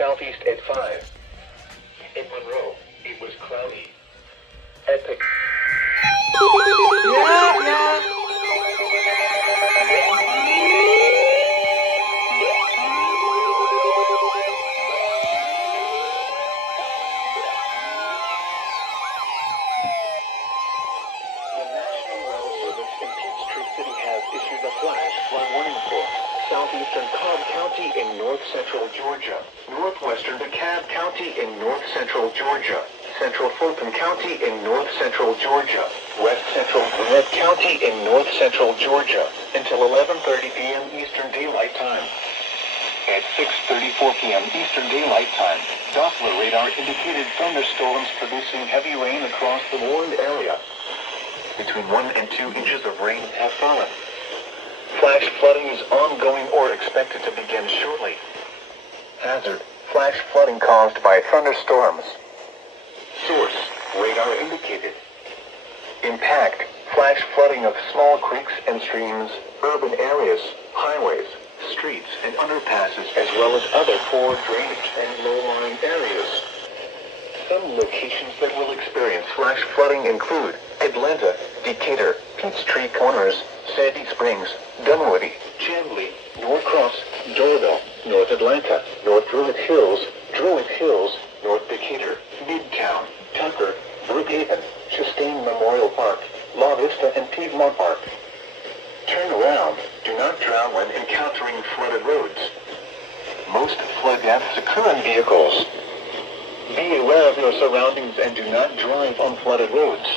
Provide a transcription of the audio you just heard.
Southeast at 5. In Monroe, it was cloudy. At the... issued a flash flood warning for southeastern Cobb County in north-central Georgia, northwestern DeKalb County in north-central Georgia, central Fulton County in north-central Georgia, west-central Gwinnett County in north-central Georgia, until 11:30 p.m. Eastern Daylight Time. At 6:34 p.m. Eastern Daylight Time, Doppler radar indicated thunderstorms producing heavy rain across the warned area. Between 1 and 2 inches of rain have fallen. Flash flooding is ongoing or expected to begin shortly. Hazard: flash flooding caused by thunderstorms. Source: radar indicated. Impact: flash flooding of small creeks and streams, urban areas, highways, streets and underpasses, as well as other poor drainage and low-lying areas. Some locations that will experience flash flooding include Atlanta, Decatur, Peachtree Corners, Sandy Springs, Dunwoody, Chamblee, Norcross, Doraville, North Atlanta, North Druid Hills, North Decatur, Midtown, Tucker, Brookhaven, Chastain Memorial Park, La Vista and Piedmont Park. Turn around. Do not drown when encountering flooded roads. Most flood deaths occur in vehicles. Be aware of your surroundings and do not drive on flooded roads.